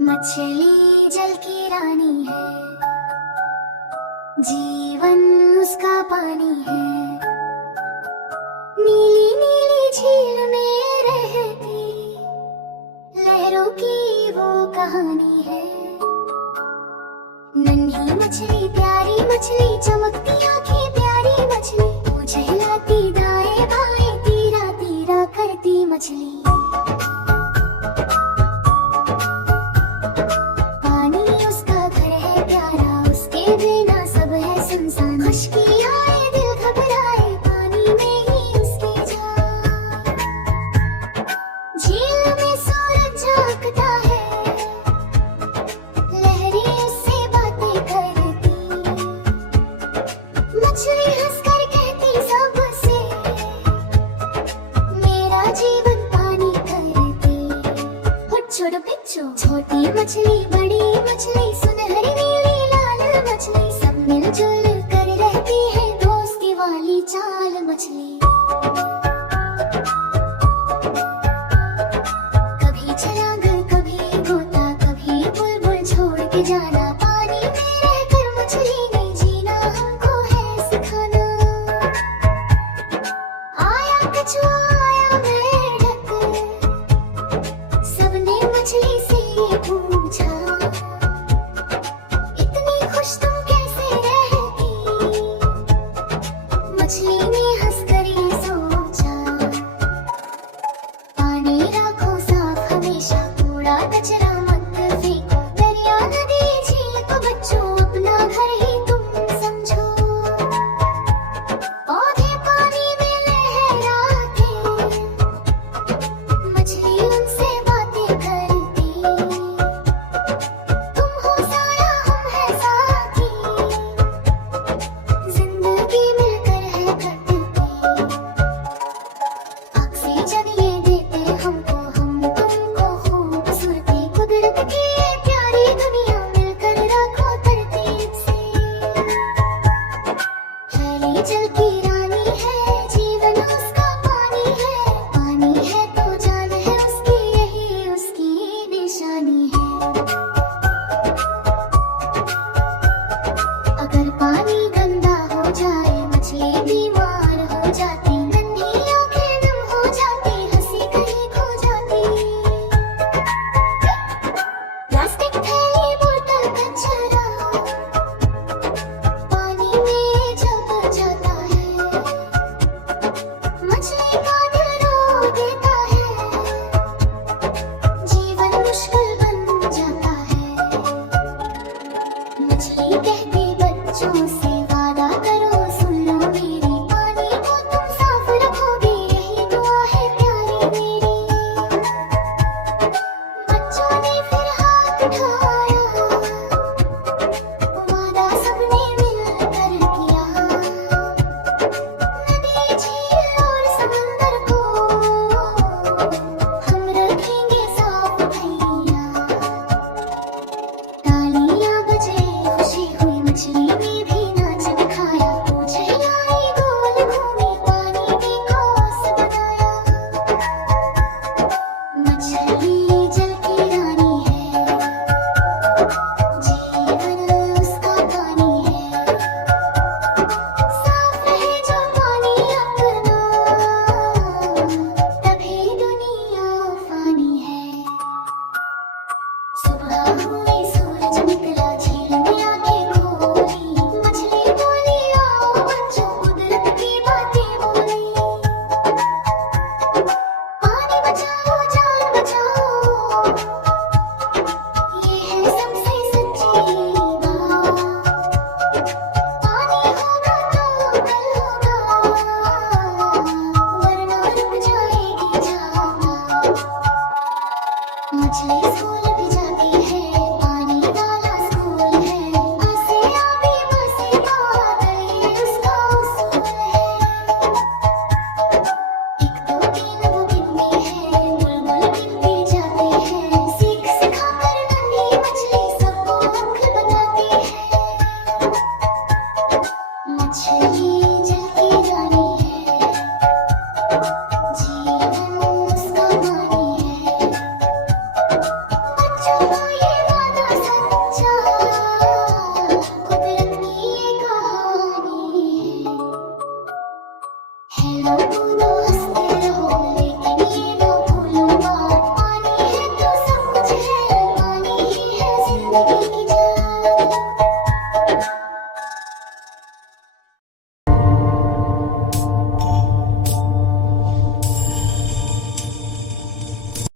मछली जल की रानी है, जीवन उसका पानी है। नीली नीली झील में रहती लहरों की वो कहानी है। नन्ही मछली प्यारी मछली, चमकती आंखें प्यारी मछली, मुझे हिलाती दाएं बाएं, तीरा तीरा करती मछली। छोटी मछली बड़ी मछली, सुनहरी नीली लाल मछली, सब मिलजुल कर रहती है दोस्ती वाली चाल मछली। कभी छलांग कभी गोता, कभी बुलबुल छोड़ के जाना, पानी में रहकर मछली ने जीना हमको है सिखाना। आया कछुआ आया मेढक, सबने मछली से पूछा, इतनी खुश तुम कैसे रहती? मछली ने हंसकर ये सोचा, पानी रखो साफ हमेशा, कूड़ा कचरा मत फेंको, दरिया नदी झील को बच्चों अपना घर ही तुम समझो। पौधे पानी में लहराते, मछली उनसे बातें करती, जिंदगी मिलकर है कटती। ऑक्सीजन ये देते हमको, हम तुमको खूबसूरती, कुदरत की ये प्यारी दुनिया मिलकर रखो तरतीब से। हैली जल की रानी है, जीवन उसका पानी है तो जान है उसकी, यही उसकी निशानी है। अगर पानी गंदा हो जाए, मछली बीमार हो जाती, नन्ही आंखें नम हो जाती, हंसी कहीं खो जाती। प्लास्टिक थैली बोतल कचरा पानी में जब जाता है, दोनों हंसते